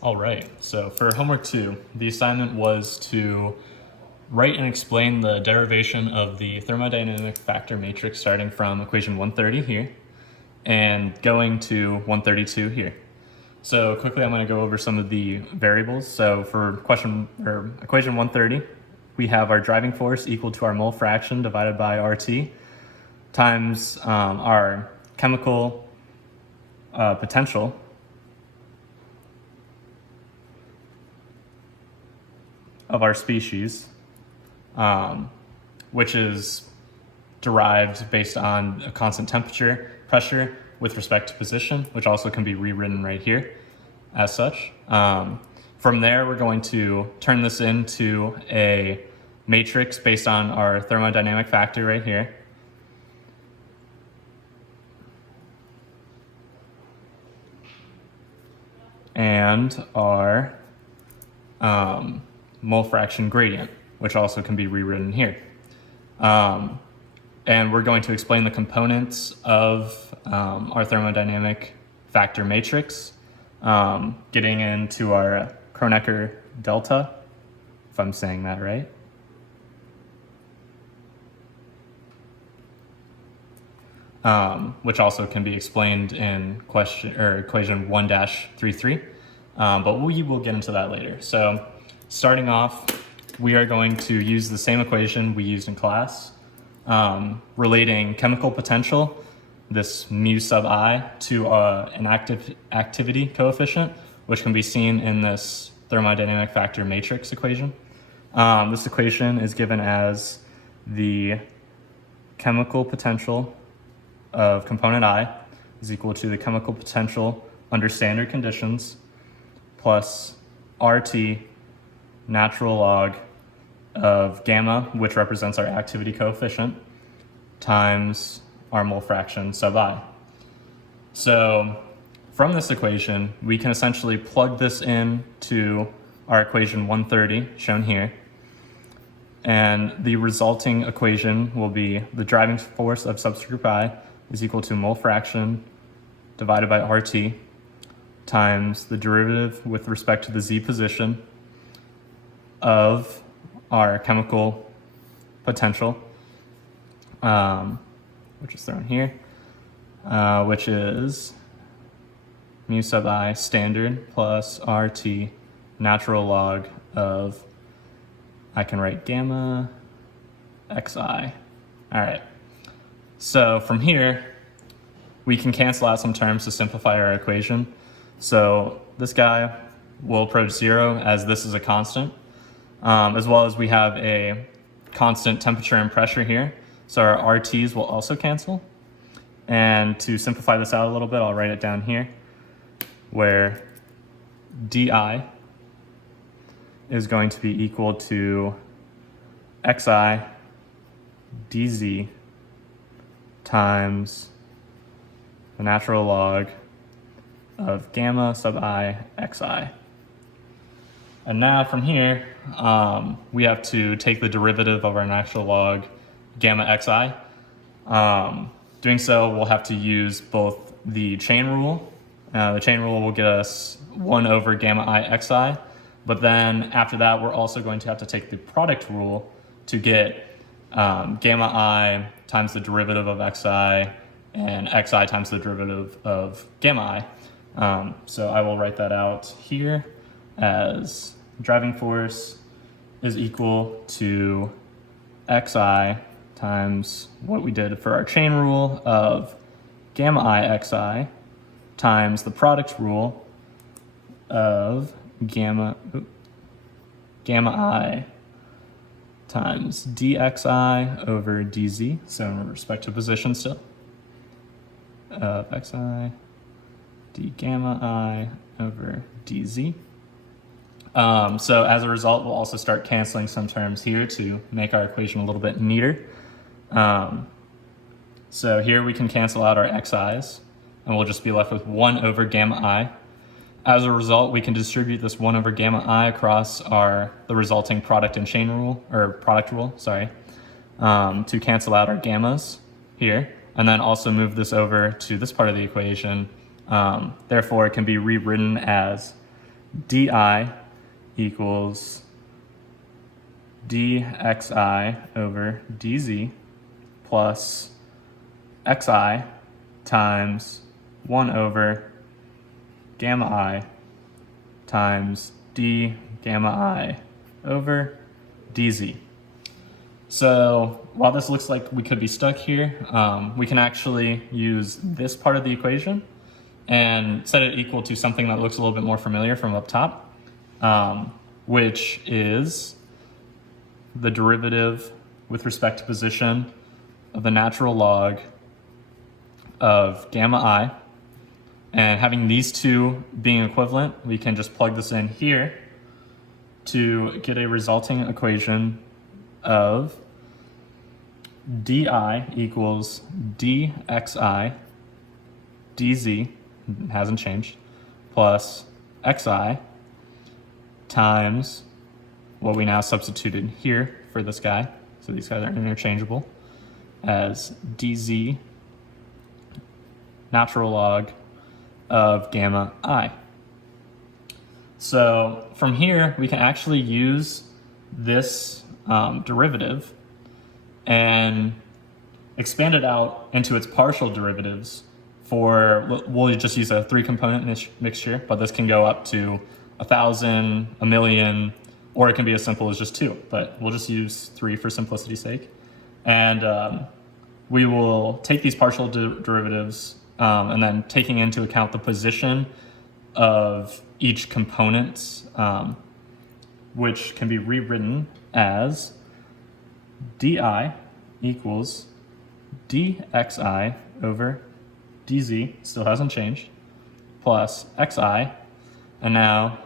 All right, so for homework 2, the assignment was to write and explain the derivation of the thermodynamic factor matrix starting from equation 130 here and going to 132 here. So quickly I'm going to go over some of the variables. So for equation 130, we have our driving force equal to our mole fraction divided by RT times our chemical potential of our species, which is derived based on a constant temperature, pressure with respect to position, which also can be rewritten right here as such. From there, we're going to turn this into a matrix based on our thermodynamic factor right here. And our mole fraction gradient, which also can be rewritten here. And we're going to explain the components of our thermodynamic factor matrix, getting into our Kronecker delta, if I'm saying that right. Which also can be explained in equation 1-33, but we will get into that later. So starting off, we are going to use the same equation we used in class, relating chemical potential, this mu sub I, to an activity coefficient, which can be seen in this thermodynamic factor matrix equation. This equation is given as the chemical potential of component I is equal to the chemical potential under standard conditions plus RT natural log of gamma, which represents our activity coefficient, times our mole fraction sub I. So from this equation, we can essentially plug this in to our equation 130, shown here. And the resulting equation will be the driving force of subscript I is equal to mole fraction divided by RT times the derivative with respect to the Z position of our chemical potential, which is thrown here, which is mu sub I standard plus RT natural log of, I can write gamma xi. All right. So from here, we can cancel out some terms to simplify our equation. So this guy will approach 0 as this is a constant, as well as we have a constant temperature and pressure here. So our RTs will also cancel. And to simplify this out a little bit, I'll write it down here, where DI is going to be equal to XI dz times the natural log of gamma sub I xi. And now from here, we have to take the derivative of our natural log gamma xi. Doing so, we'll have to use both the chain rule. The chain rule will get us 1 over gamma I xi, but then after that, we're also going to have to take the product rule to get gamma I times the derivative of xi and xi times the derivative of gamma I. So I will write that out here as driving force is equal to xi times what we did for our chain rule of gamma I xi times the product rule of gamma I times dxi over dz, so in respect to position still, of xi d gamma I over dz. So as a result, we'll also start canceling some terms here to make our equation a little bit neater. So here we can cancel out our xi's, and we'll just be left with 1 over gamma I. As a result, we can distribute this 1 over gamma I across the resulting product and chain rule, or product rule, sorry, to cancel out our gammas here, and then also move this over to this part of the equation. Therefore, it can be rewritten as di equals dxi over dz plus xi times 1 over gamma I times d gamma I over dz. So while this looks like we could be stuck here, we can actually use this part of the equation and set it equal to something that looks a little bit more familiar from up top, which is the derivative with respect to position of the natural log of gamma I. And having these two being equivalent, we can just plug this in here to get a resulting equation of di equals dxi dz, hasn't changed, plus xi times what we now substituted here for this guy, so these guys are interchangeable, as dz natural log of gamma I. So from here, we can actually use this derivative and expand it out into its partial derivatives for, we'll just use a 3-component mixture, but this can go up to 1,000, 1,000,000, or it can be as simple as just 2, but we'll just use 3 for simplicity's sake. And we will take these partial derivatives and then taking into account the position of each component, which can be rewritten as di equals dxi over dz, still hasn't changed, plus xi, and now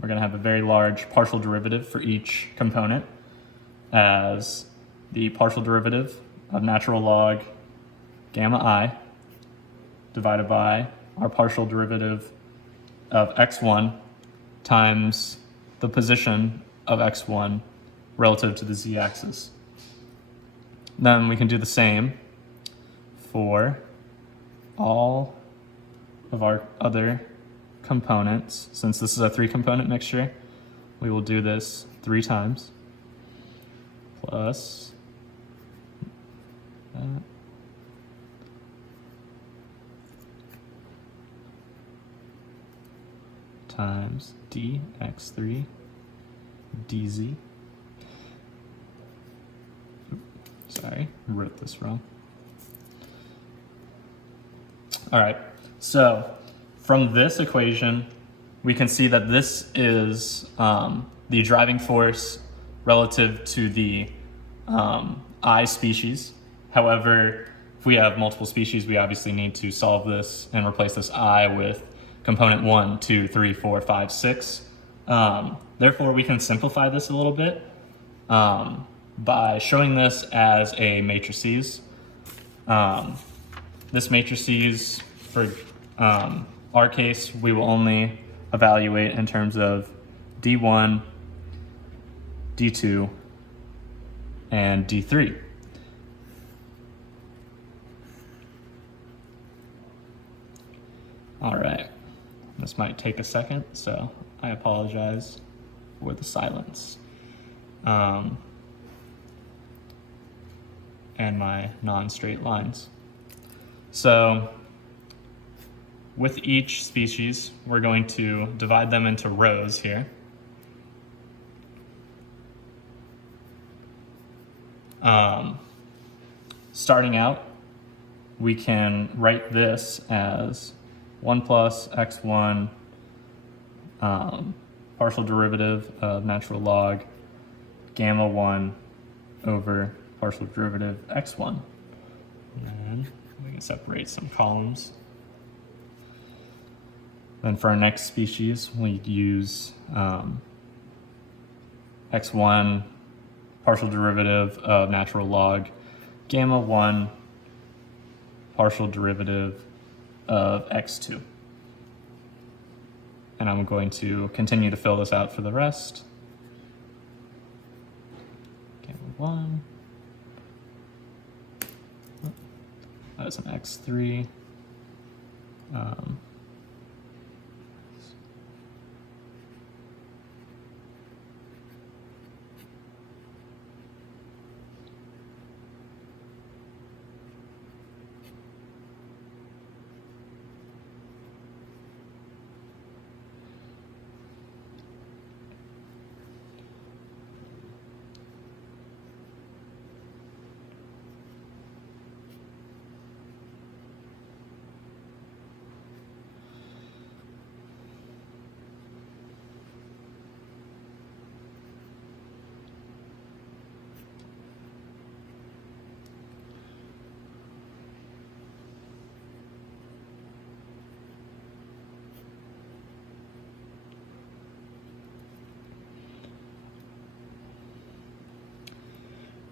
we're going to have a very large partial derivative for each component as the partial derivative of natural log gamma I divided by our partial derivative of x1 times the position of x1 relative to the z-axis. Then we can do the same for all of our other components. Since this is a 3-component mixture, we will do this 3 times plus that times dx3 dz. Sorry, I wrote this wrong. All right, so from this equation, we can see that this is the driving force relative to the I species. However, if we have multiple species, we obviously need to solve this and replace this I with component 1, 2, 3, 4, 5, 6. Therefore, we can simplify this a little bit by showing this as a matrices. This matrices, for our case, we will only evaluate in terms of D1, D2, and D3. All right, this might take a second, so I apologize for the silence. And my non-straight lines. So with each species, we're going to divide them into rows here. Starting out, we can write this as 1 plus x1 partial derivative of natural log gamma 1 over partial derivative x1. And we can separate some columns. Then for our next species, we use x1 partial derivative of natural log gamma 1 partial derivative of x2. And I'm going to continue to fill this out for the rest. Gamma 1. That's an x3.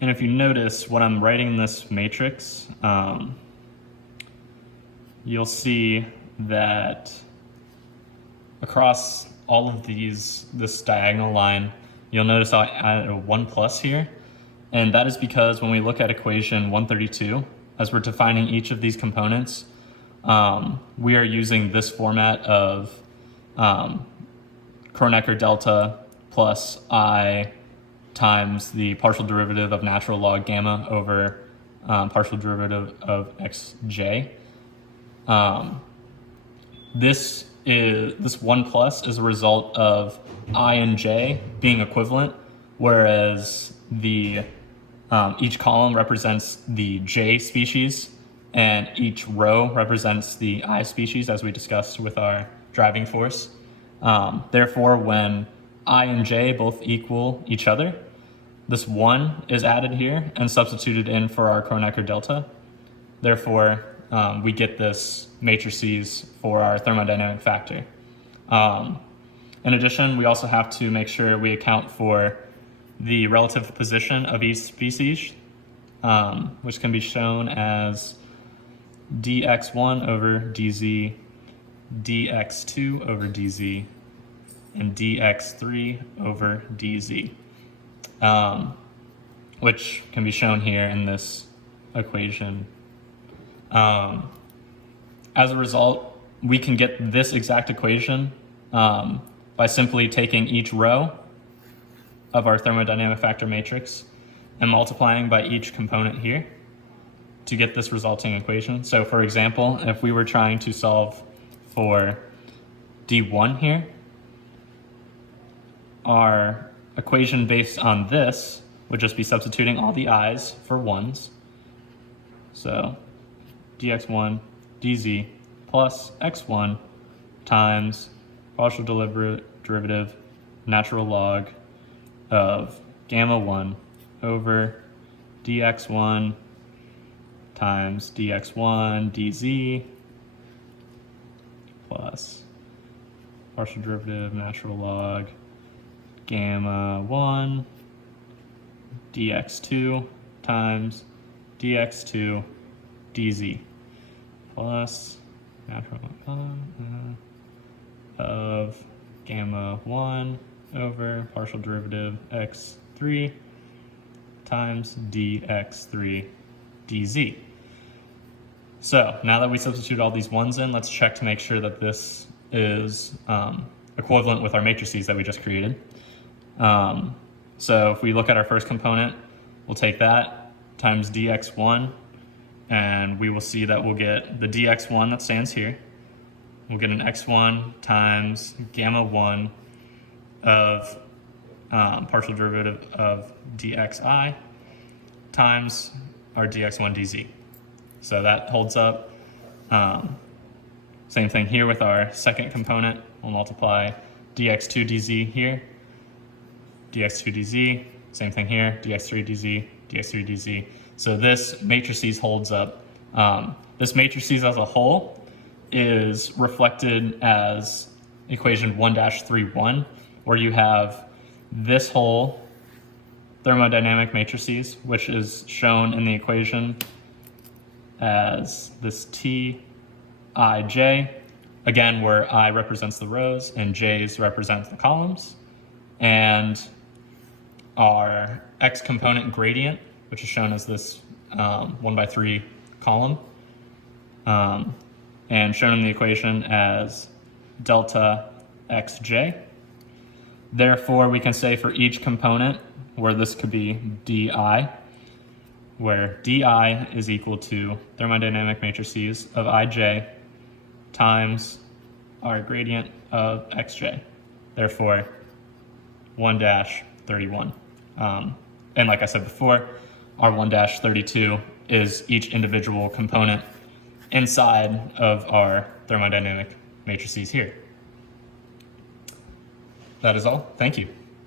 And if you notice, when I'm writing this matrix, you'll see that across all of these, this diagonal line, you'll notice I added a 1 plus here. And that is because when we look at equation 132, as we're defining each of these components, we are using this format of Kronecker delta plus I times the partial derivative of natural log gamma over partial derivative of xj. This 1 plus is a result of I and j being equivalent, whereas the each column represents the j species and each row represents the I species, as we discussed with our driving force. Therefore, when I and j both equal each other, this 1 is added here and substituted in for our Kronecker delta. Therefore, we get this matrices for our thermodynamic factor. In addition, we also have to make sure we account for the relative position of each species, which can be shown as dx1 over dz, dx2 over dz, and dx3 over dz, which can be shown here in this equation. As a result, we can get this exact equation by simply taking each row of our thermodynamic factor matrix and multiplying by each component here to get this resulting equation. So for example, if we were trying to solve for D1 here, our equation based on this would just be substituting all the i's for 1s. So dx1 dz plus x1 times partial derivative natural log of gamma 1 over dx1 times dx1 dz plus partial derivative natural log gamma 1 dx2 times dx2 dz plus natural log of gamma 1 over partial derivative x3 times dx3 dz. So now that we substitute all these 1s in, let's check to make sure that this is equivalent with our matrices that we just created. So if we look at our first component, we'll take that times dx1, and we will see that we'll get the dx1 that stands here. We'll get an x1 times gamma 1 of partial derivative of dxi times our dx1 dz. So that holds up. Same thing here with our second component. We'll multiply dx2 dz here, dx2 dz, same thing here, dx3 dz, dx3 dz. So this matrices holds up. This matrices as a whole is reflected as equation 1-31, where you have this whole thermodynamic matrices, which is shown in the equation as this T, I, J, again, where I represents the rows and J's represent the columns, and our X component gradient, which is shown as this 1/3 column, and shown in the equation as delta xj. Therefore, we can say for each component, where this could be di, where di is equal to thermodynamic matrices of ij times our gradient of xj. Therefore, 1-31. And like I said before, our 1-32 is each individual component inside of our thermodynamic matrices here. That is all. Thank you.